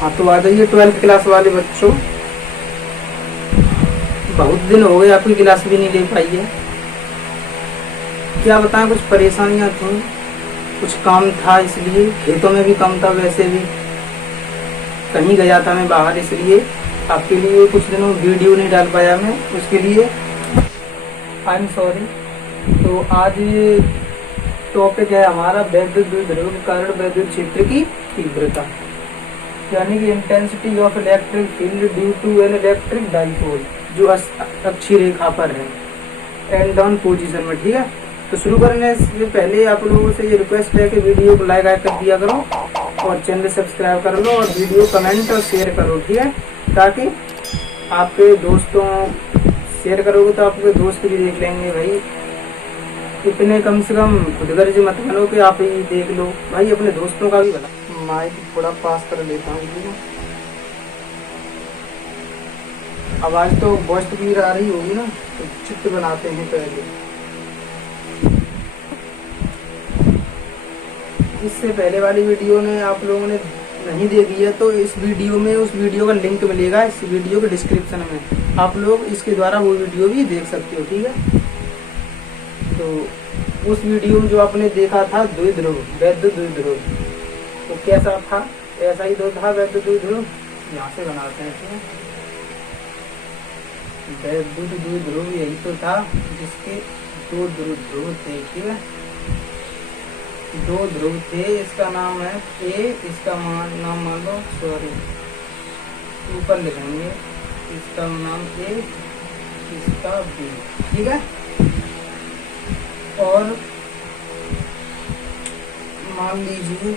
हाँ तो आ जाइए 12th क्लास वाले बच्चों। बहुत दिन हो गए आपकी क्लास भी नहीं ले पाई है। क्या बताएं, कुछ परेशानियां थी, कुछ काम था, इसलिए खेतों में भी काम था, वैसे भी कहीं गया था मैं बाहर, इसलिए आपके लिए कुछ दिनों वीडियो नहीं डाल पाया मैं, उसके लिए आई एम सॉरी। तो आज टॉपिक है हमारा वैद्युत द्विध्रुव के कारण वैद्युत क्षेत्र की तीव्रता, यानी कि intensity of electric field due to an electric dipole, जो अक्षीय रेखा पर है एंड डाउन पोजीशन में। ठीक है, तो शुरू करने से पहले आप लोगों से ये रिक्वेस्ट है कि वीडियो को लाइक कर दिया करो और चैनल सब्सक्राइब कर लो और वीडियो कमेंट और शेयर करो। ठीक है, ताकि आपके दोस्तों शेयर करोगे तो आपके दोस्त भी देख लेंगे। भाई इतने कम से कम खुदगर्ज मत बनो कि आप ही देख लो, भाई अपने दोस्तों का भी बना। माइक थोड़ा पास कर लेता हूँ, आवाज तो वॉइस क्लियर आ रही होगी ना। तो चित्र बनाते हैं पहले, इससे पहले वाली वीडियो ने आप लोगों ने नहीं देखी है तो इस वीडियो में उस वीडियो का लिंक मिलेगा इस वीडियो के डिस्क्रिप्शन में, आप लोग इसके द्वारा वो वीडियो भी देख सकते हो। ठीक है, तो उस वीडियो में जो आपने देखा था द्विध्रुव, वैद्युत द्विध्रुव, तो कैसा था? ऐसा ही दो था वैद्युत द्विध्रुव। यहाँ से बनाते हैं, ठीक है। वैद्युत द्विध्रुव यही तो था जिसके दो ध्रुव थे। ठीक है, दो ध्रुव थे, इसका नाम है ए, इसका नाम मान लो, सॉरी ऊपर लिखेंगे, इसका नाम ए, इसका बी। ठीक है, और मान लीजिए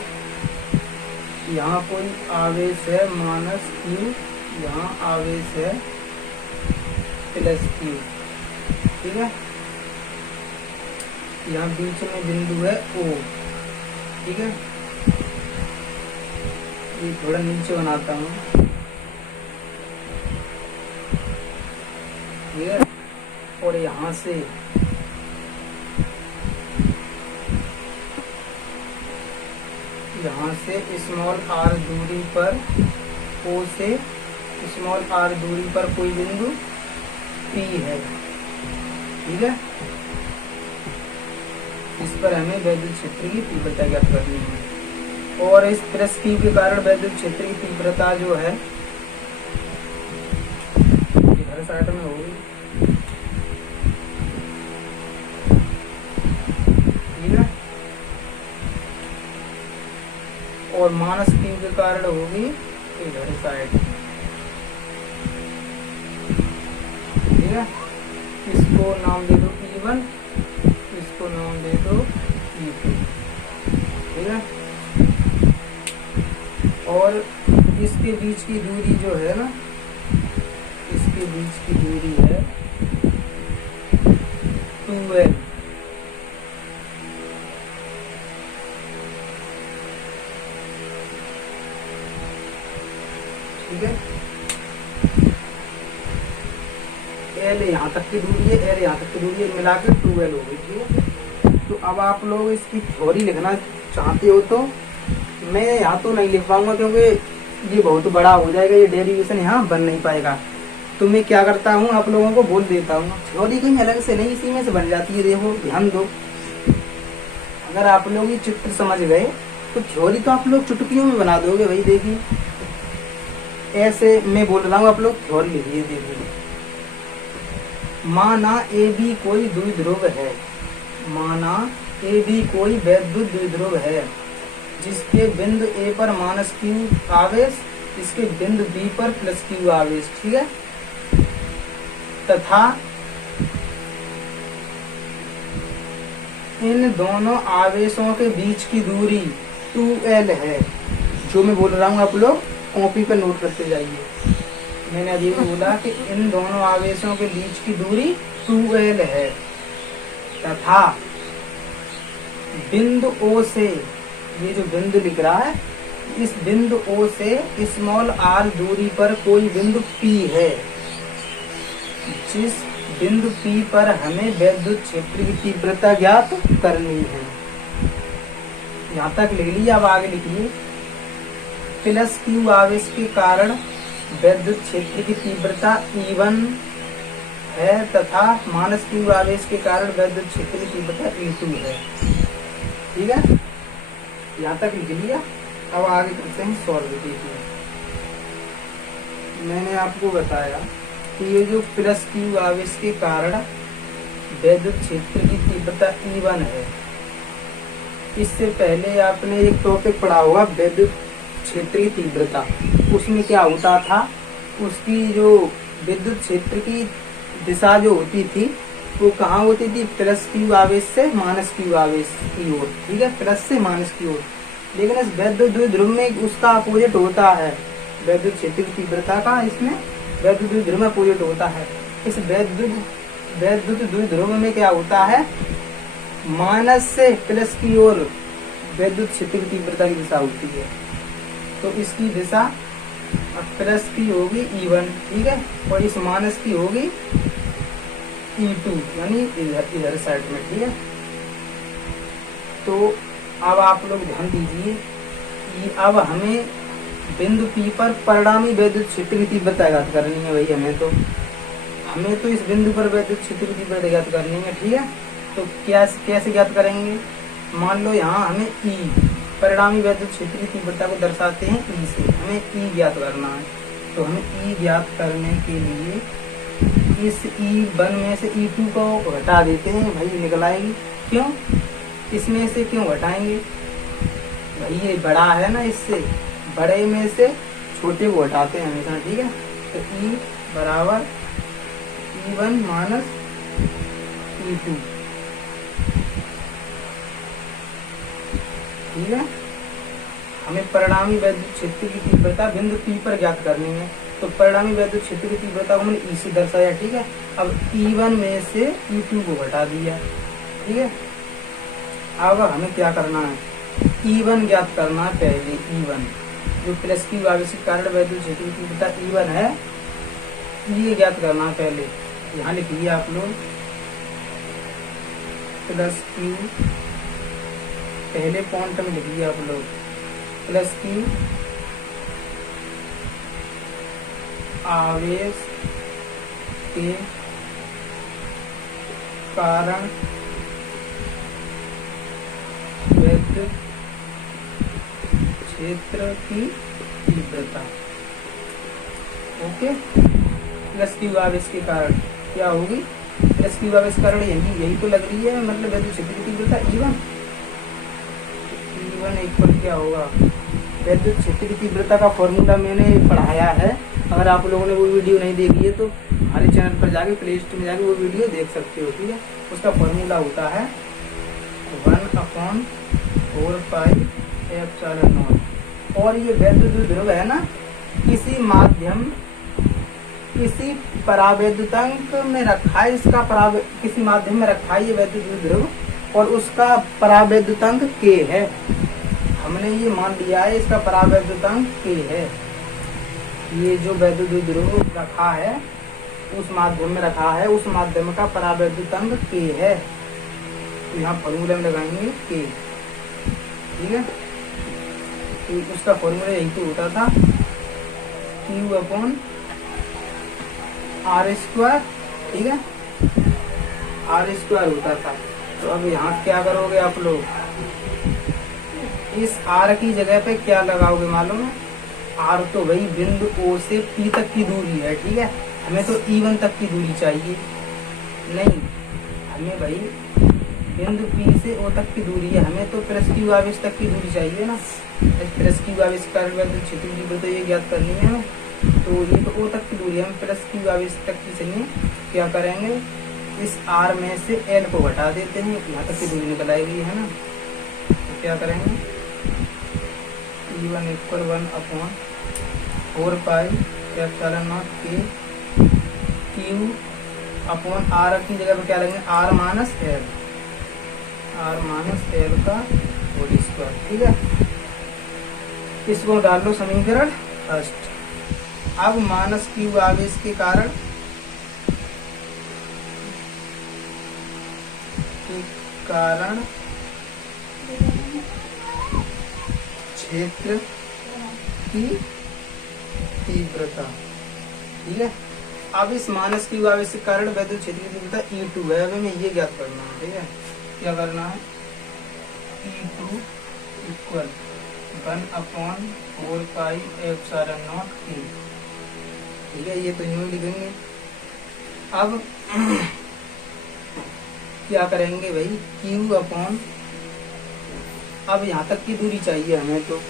यहाँ कोई आवेश है माइनस क्यू, यहाँ आवेश है प्लस क्यू। ठीक है, यहाँ बीच में बिंदु है ओ। ठीक है, ये थोड़ा नीचे बनाता हूँ। ठीक है, और यहाँ से स्मॉल आर दूरी पर ओ से स्मॉल आर दूरी पर कोई बिंदु पी है। ठीक है, इस पर हमें वैद्युत क्षेत्र की तीव्रता ज्ञात करनी है। और इस प्लस क्यू के कारण वैद्युत क्षेत्र की तीव्रता जो है इधर साइड में होगी। ठीक है, और माइनस क्यू के कारण होगी इधर साइड। ठीक है, इसको नाम दे दो E1, इसको नाम दे दो E2। ठीक है, और इसके बीच की दूरी जो है ना, इसके बीच की दूरी है 2L। ठीक है, L यहाँ तक की दूरी है, L यहाँ तक की दूरी है, मिला के 2L हो गई। ठीक है, तो अब आप लोग इसकी थ्योरी लिखना चाहते हो तो मैं यहाँ तो नहीं लिख पाऊंगा क्योंकि ये बहुत बड़ा हो जाएगा, ये डेरिवेशन यहाँ बन नहीं पाएगा। तो मैं क्या करता हूँ, आप लोगों को बोल देता हूँ, थ्योरी कहीं अलग से नहीं, इसी में से बन जाती है। देखो ध्यान दो, अगर आप लोग ये चित्र समझ गए तो थ्योरी तो आप लोग चुटकियों में बना दोगे। भाई देखिए, ऐसे मैं बोल रहा हूँ, आप लोग थ्योरी लिखिए। देखिए, माना ए बी कोई द्विध्रुव है, माना ए बी कोई वैद्युत द्विध्रुव है जिसके बिंदु ए पर माइनस क्यू आवेश, इसके बिंदु बी पर प्लस क्यू आवेश। ठीक है, तथा इन दोनों आवेशों के बीच की दूरी 2L है। जो मैं बोल रहा हूँ आप लोग कॉपी पर नोट करते जाइए। मैंने अभी बोला कि इन दोनों आवेशों के बीच की दूरी 2L है तथा बिंदु O से, ये जो बिंदु लिख रहा है, इस बिंदु O से स्मॉल r दूरी पर कोई बिंदु P है, जिस बिंदु P पर हमें वैद्युत क्षेत्र की तीव्रता ज्ञात करनी है। यहाँ तक लिख लिया, अब आगे लिखिए। प्लस क्यू आवेश के कारण विद्युत क्षेत्र की तीव्रता E1 है तथा माइनस क्यू आवेश के कारण विद्युत क्षेत्र की तीव्रता E2 है। ठीक है, यहाँ तक लिख लिया। अब आगे करते हैं सॉल्व। देखिए मैंने आपको बताया कि ये जो प्लस क्यू आवेश के कारण विद्युत क्षेत्र की तीव्रता E1 है, इससे पहले आपने एक टॉपिक पढ़ा होगा विद्युत क्षेत्र की तीव्रता। उसमें क्या होता था, उसकी जो विद्युत क्षेत्र की दिशा जो होती थी वो कहाँ होती थी, प्लस क्यू आवेश से माइनस क्यू आवेश की ओर। ठीक है, प्लस से माइनस की ओर। लेकिन इस वैद्युत द्विध्रुव में उसका अपोजिट होता है। वैद्युत क्षेत्र की तीव्रता का इसमें वैद्युत द्विध्रुव में अपोजिट होता है। इस वैद्युत द्विध्रुव में क्या होता है, माइनस से प्लस की ओर वैद्युत क्षेत्र की तीव्रता की दिशा होती है। तो इसकी दिशा प्लस की होगी E1, ठीक है, और इस माइनस की होगी E2, यानी इधर साइड में। ठीक है, तो अब आप लोग ध्यान दीजिए कि अब हमें बिंदु P पर परिणामी वैद्युत क्षेत्र की तीव्रता ज्ञात करनी है। भाई हमें तो इस बिंदु पर वैद्युत क्षेत्र की तीव्रता ज्ञात करनी है। ठीक है, तो कैसे ज्ञात करेंगे, मान लो यहाँ हमें E परिणामी वैद्युत क्षेत्र की तीव्रता को दर्शाते हैं E से, हमें E ज्ञात करना है। तो हमें E ज्ञात करने के लिए इस E1 में से E2 को हटा देते हैं। भाई निकल आएगी। क्यों, इसमें से क्यों हटाएंगे, भाई ये बड़ा है ना, इससे बड़े में से छोटे को हटाते हैं हमेशा। ठीक है, तो E बराबर E1 माइनस E2। ठीक है, हमें परिणामी वैद्युत क्षेत्र की तीव्रता बिंदु P पर ज्ञात करनी है। तो परिणामी वैद्युत क्षेत्र की तीव्रता को मैंने E से दर्शाया। ठीक है, अब E1 में से E2 को घटा दिया। ठीक है, अब हमें क्या करना है, E1 ज्ञात करना है पहले। E1 जो प्लस क्यू आवेश के कारण वैद्युत क्षेत्र की तीव्रता E1 है, ये ज्ञात करना है पहले। यहाँ लिखिए आप लोग प्लस क्यू, पहले पॉइंट में लिखिए आप लोग प्लस क्यू आवेश के कारण विद्युत क्षेत्र की तीव्रता। ओके, प्लस क्यू आवेश के कारण क्या होगी, प्लस क्यू आवेश के कारण यही तो लग रही है, मतलब विद्युत क्षेत्र की तीव्रता E1 इक्वल क्या होगा, विद्युत क्षेत्र की तीव्रता का फॉर्मूला मैंने पढ़ाया है। अगर आप लोगों ने वो वीडियो नहीं देखी है तो हमारे चैनल पर जाके प्ले स्टोर में जाके वो वीडियो देख सकते हो। ठीक है, उसका फॉर्मूला होता है 1/4 पाई एप्सिलॉन। और ये वैद्युत द्विध्रुव है ना, किसी परावैद्युतांक में रखा है, इसका किसी माध्यम में रखा है ये वैद्युत द्विध्रुव, और उसका परावैद्युतांक K है। हमने ये मान लिया है इसका परावैद्युतांक K है। ये जो वैद्युत द्विध्रुव रखा है उस माध्यम में रखा है, उस माध्यम का परावैद्युतांक K है। तो यहाँ फॉर्मूला में लगाएंगे K। ठीक है, तो उसका फॉर्मूला यही तो होता था Q/R²। ठीक है, R² होता था। तो अब यहाँ क्या करोगे आप लोग, इस R की जगह पे क्या लगाओगे मालूम है, R तो भाई बिंदु O से P तक की दूरी है। ठीक है, हमें तो E1 तक की दूरी चाहिए, नहीं हमें भाई बिंदु P से O तक की दूरी है, हमें तो प्लस क्यू आवेश तक की दूरी चाहिए ना। प्लस क्यू आवेश के कारण वैद्युत क्षेत्र की तीव्रता ये ज्ञात करनी है हमें। तो ये तो O तक की दूरी है, हम प्लस क्यू आवेश तक की चाहिए। क्या करेंगे, इस R में से L को घटा देते हैं, यहाँ तक की दूरी निकल आएगी, है ना। तो क्या करेंगे, E1 equal 1/4 pi epsilon K Q/R की जगह पे क्या लेंगे, R माइनस L का होल स्क्वायर। ठीक है, इसको डाल लो समीकरण फर्स्ट। अब माइनस क्यू आवेश के कारण क्षेत्र की तीव्रता। ठीक है, अब इस मानस की आवेश के कारण विद्युत क्षेत्र की तीव्रता E2 है। अब हमें ये ज्ञात करना है। ठीक है, क्या करना है, E2 इक्वल 1/4πε0T। ठीक है, ये तो यूं ही लिखेंगे। अब क्या करेंगे भाई, Q अपॉन, अब यहाँ तक की दूरी चाहिए हमें, तो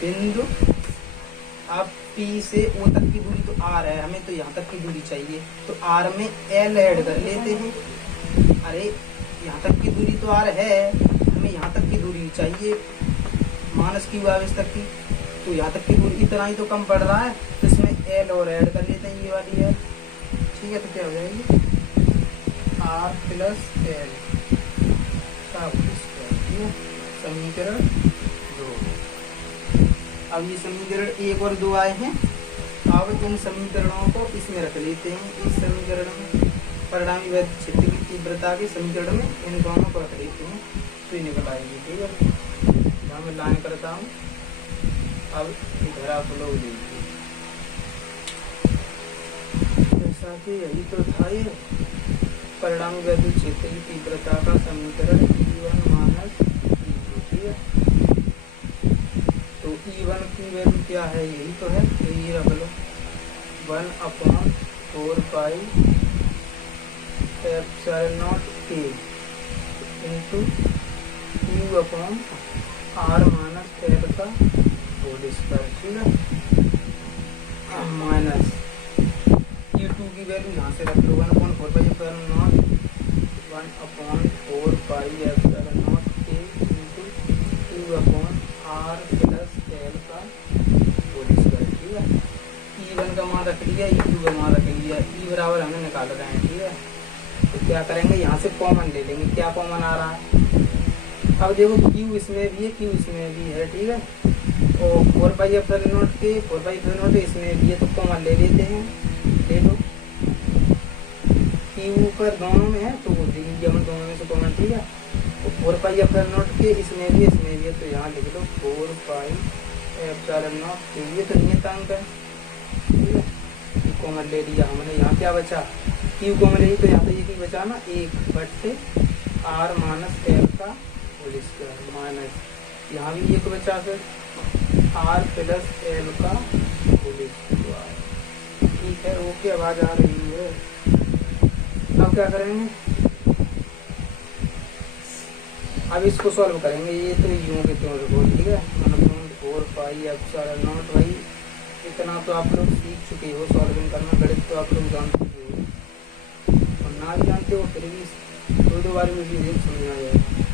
बिंदु अब P से O तक की दूरी तो R है, हमें तो यहाँ तक की दूरी चाहिए, तो R में L ऐड कर लेते हैं। अरे यहाँ तक की दूरी तो R है, हमें यहाँ तक की दूरी चाहिए मानस की आवेश तक की, तो यहाँ तक की दूरी इतना ही तो कम पड़ रहा है, तो इसमें L और ऐड कर लेते हैं, ये वाली है। ठीक है, तो क्या हो जाएगी, R प्लस L का स्क्वायर, समीकरण 2। अब ये समीकरण 1 और 2 आए हैं। अब इन समीकरणों को इसमें रख लेते हैं, इस समीकरण में परिणामी विद्युत क्षेत्र की तीव्रता के समीकरण में इन दोनों को रख लेते हैं, तो ये निकल आएगी। ठीक है, यहाँ मैं लाइन करता हूँ। अब इधर आप लोग देखिए, जैसा कि यही तो था, ये परिणामी विद्युत क्षेत्र की तीव्रता का समीकरण E1 माइनस E2। ठीक है, तो E1 की वैल्यू क्या है, यही तो है, तो ये रख लो 1/4πε0T into Q upon R minus L का होल स्क्वायर। ठीक है, माइनस E2 की वैल्यू यहाँ से रख लो 1/4πε0 1/4πε0T into Q upon R plus L का होल स्क्वायर। ठीक है, E1 का मान रख लिया, E2 का मान रख लिया, E बराबर हमें निकाल रहे हैं। ठीक है, तो क्या करेंगे, यहाँ से कॉमन ले लेंगे, क्या कॉमन आ रहा है, अब देखो Q इसमें भी है, Q इसमें भी है। ठीक है, और 4πε0 के 4πε0 इसमें भी है, तो कॉमन ले लेते हैं, ले लो। Q पर दोनों में है, तो वो देख लीजिए हम दोनों में से कॉमन। ठीक है, तो 4πε0 के इसमें भी है, तो यहाँ लिख लो 4πε0 के लिए तो नियतांक है। ठीक है, ये कॉमन ले लिया हमने, यहाँ क्या बचा, Q कॉमन ले ली, तो यहाँ तो ये बचा ना 1/R माइनस L का होल स्क्वायर, माइनस यहाँ भी 1 बचा, फिर R प्लस L का होल स्क्वायर। ठीक है, ओके, आवाज आ रही है। अब क्या करेंगे, अब इसको सॉल्व करेंगे, ये तो यूं के त्यों रखो। ठीक है, 1/4πε0 भाई, इतना तो आप लोग सीख चुके हो, सॉल्विंग करना, गणित तो आप लोग जानते ही हो, और ना भी जानते हो फिर भी दो बार में भी समझ आ जाए।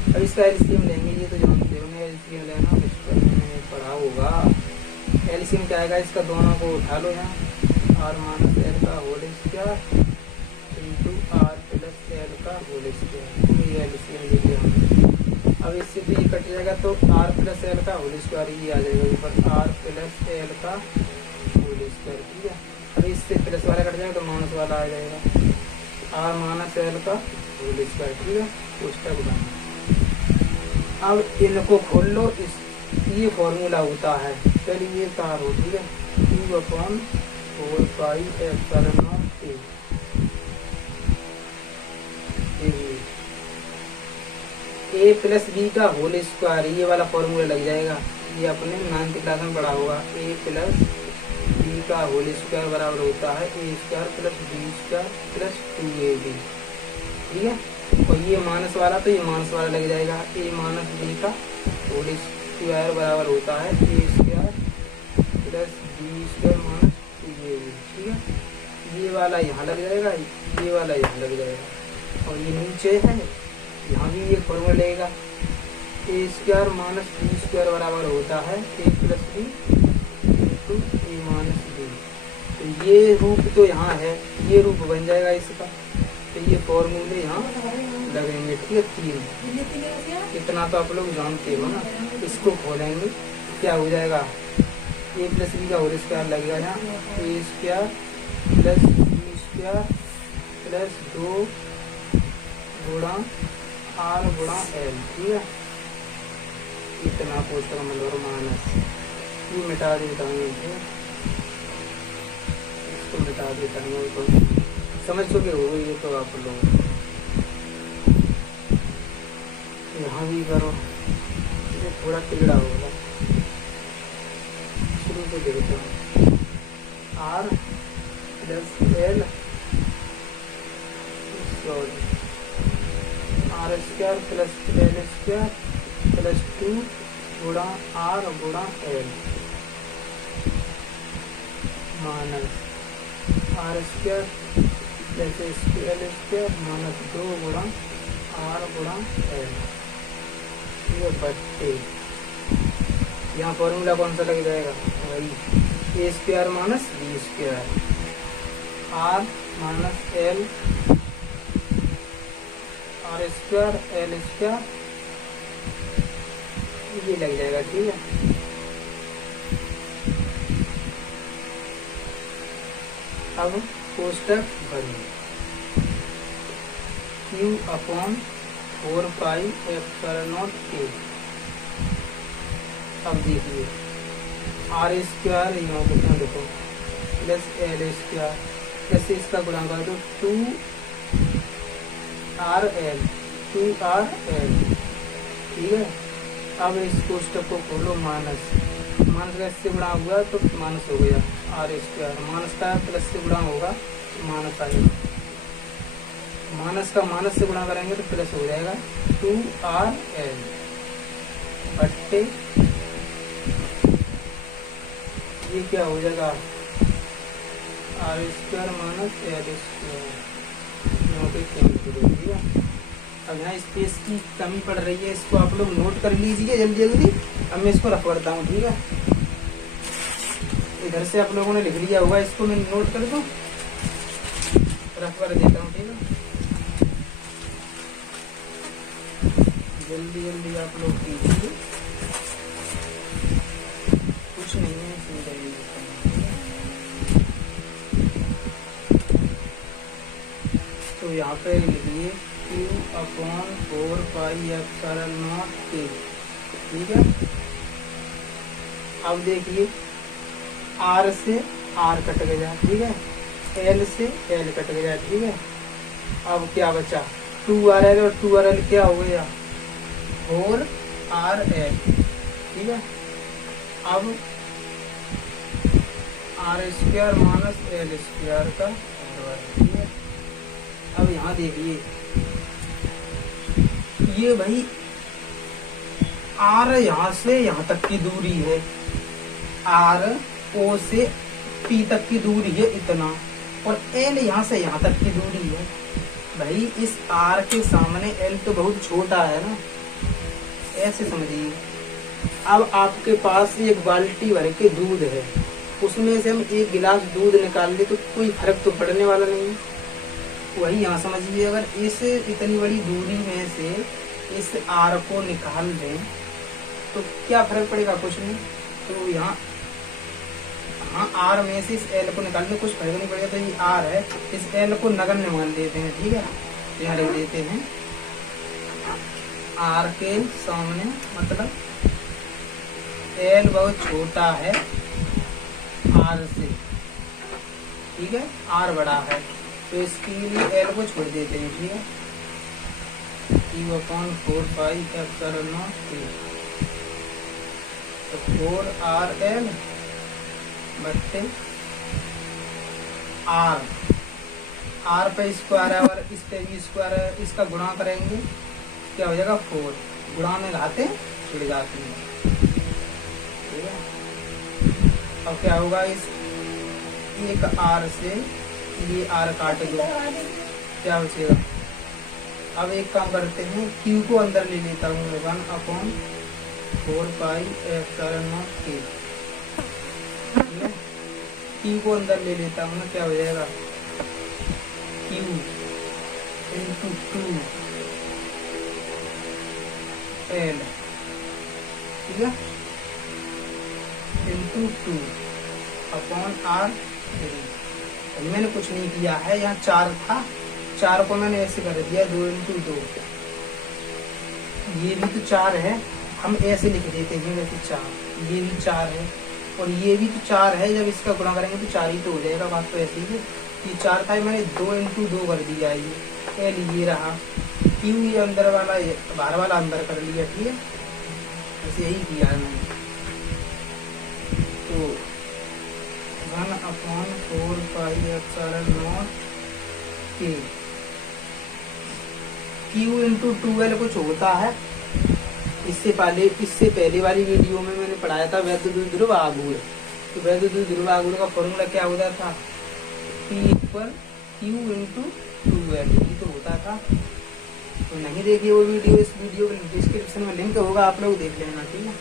अब इसका एलसीएम लेंगे, ये तो जानते हो ना, एलसीएम लेना बचपन में पढ़ा होगा। एलसीएम क्या आएगा, इसका दोनों को उठा लो, यहाँ R माइनस L का whole square into R plus L का होल स्क्वायर, ये एलसीएम ले लिया हमने। अब इससे तो ये कट जाएगा, तो R प्लस L का होल स्क्वायर ये आ जाएगा ऊपर, R प्लस L का होल स्क्वायर। ठीक है, अब इससे प्लस वाला कट जाएगा, तो माइनस वाला आ जाएगा, R माइनस L का होल स्क्वायर। ठीक है, उसका बताना। अब इनको खोल लो, इस ये फॉर्मूला होता है, चलिए ये तार हो। ठीक है, Q upon 4πε0T, A plus B का होल स्क्वायर, ये वाला फॉर्मूला लग जाएगा, ये अपने 9th क्लास में पढ़ा होगा। A प्लस बी का होल स्क्वायर बराबर होता है A square plus B square plus 2AB। ठीक है, और ये माइनस वाला, तो ये माइनस वाला लग जाएगा, A माइनस बी का होल स्क्वायर बराबर होता है A square plus B square minus 2AB। ठीक है, ये वाला यहाँ लग जाएगा, ये वाला यहाँ लग जाएगा, और ये नीचे है, यहाँ भी ये फॉर्मूला लगेगा, A square minus B square बराबर होता है A plus B into A minus B. तो ये रूप तो यहाँ है, ये रूप बन जाएगा इसका, तो ये फॉर्मूले यहाँ लगेंगे। ठीक है, 3 इतना तो आप लोग जानते हो ना। इसको खोलेंगे, क्या हो जाएगा, A प्लस बी का होल स्क्वायर लगेगा यहाँ, A square plus B square plus 2 गुणा R गुणा L। ठीक है, इतना कोष्टक और माइनस, ये मिटा देता हूँ, इसको मिटा देता हूँ। तो समझ चुके हो ये तो आप लोग। यहाँ भी करो, ये थोड़ा टिगड़ा होगा, शुरू से देखते हैं। R plus L, sorry, R square plus L square plus 2 गुणा आर गुणा L minus R square plus L square minus 2 गुणा आर गुणा एल, ये बट्टे। यहाँ फॉर्मूला कौन सा लग जाएगा, वही a square minus B square, r minus l, r square l square, ये लग जाएगा। ठीक है, अब कोष्टक भरिए, Q upon 4 pi epsilon naught के। अब देखिए आर स्क्वायर यहाँ कितना देखो प्लस एल स्क्वायर, कैसे इसका गुणा कर दो 2RL, 2RL। ठीक है, अब इस कोष्टक को खोलो, माइनस का इससे गुणा हुआ तो माइनस हो गया, आर स्क्वायर माइनस का प्लस से गुणा होगा तो माइनस आएगा, माइनस का माइनस से गुणा करेंगे तो प्लस हो जाएगा 2RL बट्टे, ये क्या हो जाएगा R square minus L square. अब यहाँ स्पेस की कमी पड़ रही है, इसको आप लोग नोट कर लीजिए जल्दी जल्दी। अब मैं इसको रफ करता हूँ। ठीक है, इधर से आप लोगों ने लिख लिया होगा, इसको मैं नोट कर दूँ, रफ कर देता हूँ। ठीक है, जल्दी जल्दी आप लोग कीजिए, कुछ नहीं है इसमें करिए। तो यहाँ पे लिखिए Q upon 4 pi epsilon naught के। ठीक है, अब देखिए R से R कट गया। ठीक है, L से L कट गया। ठीक है, अब क्या बचा 2RL और 2RL क्या हो गया 4RL। ठीक है, अब R square minus L square का वर्ग। ठीक है, अब यहाँ देखिए ये भाई आर यहाँ से यहाँ तक की दूरी है, आर ओ से पी तक की दूरी है इतना, और एल यहाँ से यहाँ तक की दूरी है। भाई इस आर के सामने एल तो बहुत छोटा है ना, ऐसे समझिए। अब आपके पास एक बाल्टी भर के दूध है, उसमें से हम एक गिलास दूध निकाल ले तो कोई फर्क तो पड़ने वाला नहीं। वही यहाँ समझिए, अगर इस इतनी बड़ी दूरी में से इस आर को निकाल दें तो क्या फर्क पड़ेगा, कुछ नहीं। तो यहाँ आर में से इस एल को निकाल दें, कुछ फर्क नहीं पड़ेगा। तो ये आर है, इस एल को नगण्य मान लेते हैं। ठीक है, यहाँ लिख देते हैं आर के सामने, मतलब एल बहुत छोटा है आर से। ठीक है, आर बड़ा है तो इसके लिए एल को छोड़ देते हैं। ठीक है, Q upon 4 pi epsilon naught के, तो 4RL बट्टे आर पे स्क्वायर है और इस पे भी स्क्वायर है, इसका गुणा करेंगे क्या हो जाएगा 4, गुणा में घाते छिड़ जाती हैं। ठीक है, अब क्या होगा, इस एक आर से ये आर काट दो, क्या बचेगा। अब एक काम करते हैं, Q को अंदर ले लेता हूँ, 1 अपॉन 4 पाई एप्सिलॉन नॉट के। ठीक है, Q को अंदर ले लेता हूँ, क्या हो जाएगा Q इंटू 2 L। ठीक है, इंटू 2 अपॉन R। मैंने कुछ नहीं किया है, यहाँ 4 था, 4 को मैंने ऐसे कर दिया 2 इंटू 2, ये भी तो 4 है, हम ऐसे लिख देते हैं वैसे 4, ये भी 4 है और ये भी तो 4 है। जब इसका गुणा करेंगे तो 4 ही तो हो जाएगा। बात तो ऐसी है, ये 4 था, मैंने 2 इंटू 2 कर दिया। ये एल ये रहा, क्यू ये अंदर वाला, बाहर वाला अंदर कर लिया। ठीक है, बस यही किया है मैंने। तो 1/4 पाई एप्सिलॉन नॉट के क्यू इंटू 2L कुछ होता है। इससे पहले वाली वीडियो में मैंने पढ़ाया था वैद्युत ध्रुव आघूर्ण। तो वैद्युत ध्रुव आघूर्ण का फॉर्मूला क्या होता था, P = Q इंटू 2L, ये तो होता था। तो नहीं देखिए वो वीडियो, इस वीडियो के डिस्क्रिप्शन में लिंक होगा, आप लोग देख लेना। ठीक है,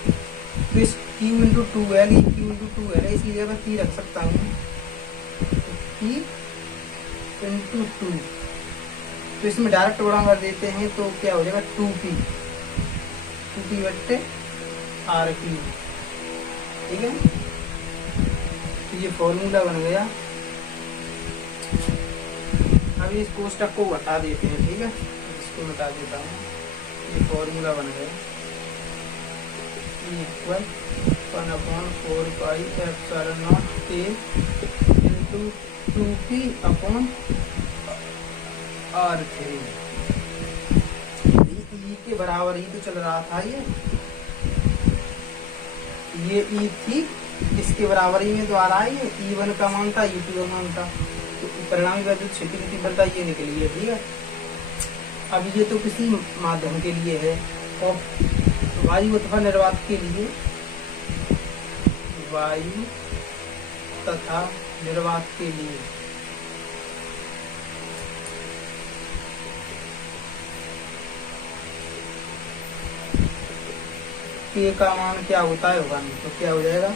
तो इस Q into 2L, Q into 2L है, इसी जगह P रख सकता हूँ, P इंटू 2। तो इसमें डायरेक्ट गुणा कर देते हैं तो क्या हो जाएगा 2P बट्टे RQ। ठीक है, तो ये फॉर्मूला बन गया। अभी इस कोष्टक को हटा देते हैं। ठीक है, इसको मिटा देता हूँ, ये फॉर्मूला बन गया इक्वल 1/4 पाई एप्सिलॉन नॉट के इंटू 2P अपॉन R3। ई के बराबर ही तो चल रहा था, ये ई थी, इसके बराबर ही में तो आ रहा है। ये E1 का मान था, E2 का मान था, तो परिणामी वैद्युत क्षेत्र की तीव्रता ये निकली है। ठीक है, अब ये तो किसी माध्यम के लिए है, और वायु अथवा निर्वात के लिए, वायु तथा निर्वात के लिए के का मान क्या होता है, होगा नहीं तो क्या हो जाएगा,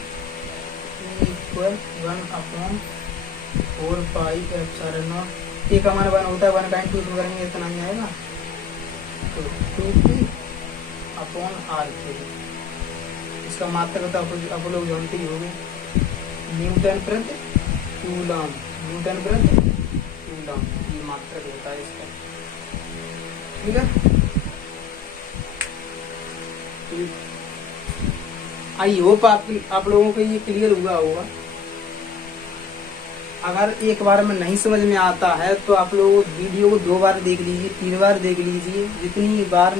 इक्वल 1/4 पाई एप्सिलॉन नॉट। के का मान 1 होता है, 1 का इंटू करेंगे इतना ही आएगा, तो 2P अपॉन R3। इसका मात्रक तो आप लोग जानते ही होंगे, न्यूटन प्रति कूलम, न्यूटन प्रति कूलम, ये मात्रक होता है इसका। ठीक है, आई होप आप लोगों को ये क्लियर हुआ होगा। अगर एक बार में नहीं समझ में आता है तो आप लोग वीडियो को 2 बार देख लीजिए, 3 बार देख लीजिए, जितनी बार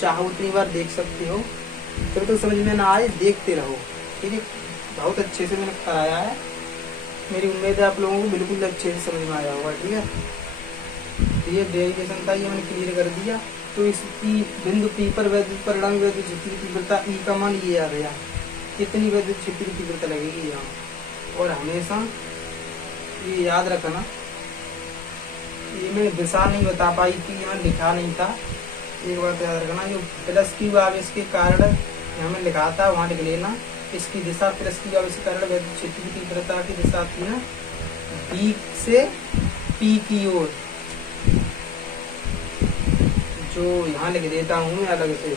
चाहो उतनी बार देख सकते हो। फिर तो समझ में ना आए, देखते रहो। ठीक है, बहुत अच्छे से मैंने कराया है, मेरी उम्मीद है आप लोगों को बिल्कुल अच्छे से समझ में आया होगा। ठीक है, ये डेरिवेशन था, ये मैंने क्लियर कर दिया। तो इस बिंदु P पर वैद्युत परिणामी वैद्युत क्षेत्र की तीव्रता E का मान ये आ गया, कितनी वैद्युत क्षेत्र की तीव्रता लगेगी यहाँ। और हमेशा ये याद रखना, ये मैंने दिशा नहीं बता पाई थी, मैंने लिखा नहीं था। एक बात याद रखना, जो प्लस Q आवेश के कारण यहाँ में लिखा था वहाँ लिख लेना, इसकी दिशा प्लस Q आवेश के कारण वैद्युत क्षेत्र की तीव्रता की दिशा थी ना B से P की ओर, जो यहाँ लिख देता हूँ मैं अलग से।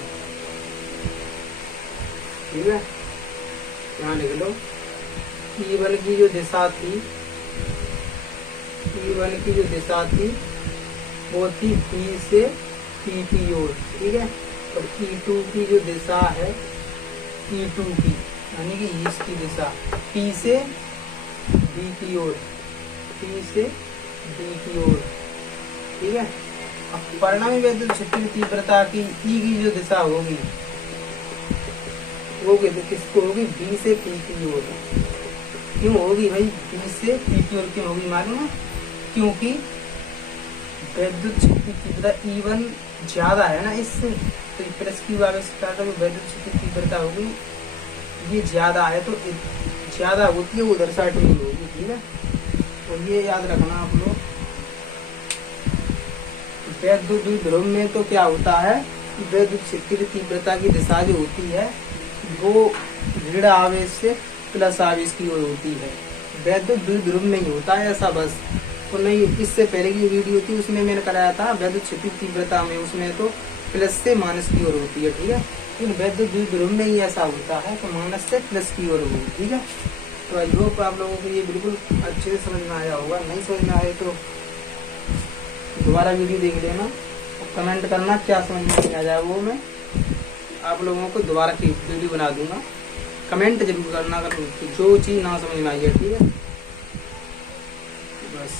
ठीक है, यहाँ लिख लो, E1 की जो दिशा थी, E1 की जो दिशा थी वो थी P से P की ओर। ठीक है, और E2 की जो दिशा है, E2 की यानी कि इसकी दिशा P से B की ओर, P से B की ओर। ठीक है, अब परिणामी वैद्युत क्षेत्र की तीव्रता की E की जो दिशा होगी वो किसको होगी, B से P की ओर। क्यों होगी भाई B से P की ओर, क्यों होगी मालूम है, क्योंकि वैद्युत क्षेत्र की तीव्रता E1 ज्यादा है ना इससे, तो प्लस Q आवेश के कारण वैद्युत क्षेत्र की तीव्रता होगी ये ज्यादा है, तो ज्यादा होती है उधर साइड में होगी। ठीक है, और ये याद रखना आप लोग, वैद्युत ध्रुव में तो क्या होता है कि वैद्युत क्षेत्र की तीव्रता की दिशा जो होती है वो ऋण आवेश से प्लस आवेश की ओर होती है। वैद्युत ध्रुव में ही होता है ऐसा, बस। तो नहीं, इससे पहले की वीडियो थी उसमें मैंने कराया था वैद्युत क्षेत्र की तीव्रता में, उसमें तो प्लस से माइनस की ओर होती है। ठीक है, लेकिन वैद्युत ध्रुव में ही ऐसा होता है, तो माइनस से प्लस की ओर होगी। ठीक है, तो आई होप आप लोगों को ये बिल्कुल अच्छे से समझ में आया होगा। नहीं समझ में आए तो दोबारा वीडियो देख लेना और कमेंट करना क्या समझ में नहीं आ जाए वो मैं आप लोगों को दोबारा की वीडियो बना दूंगा। कमेंट जरूर करना अगर जो चीज़ ना समझ में आई है, ठीक है। बस।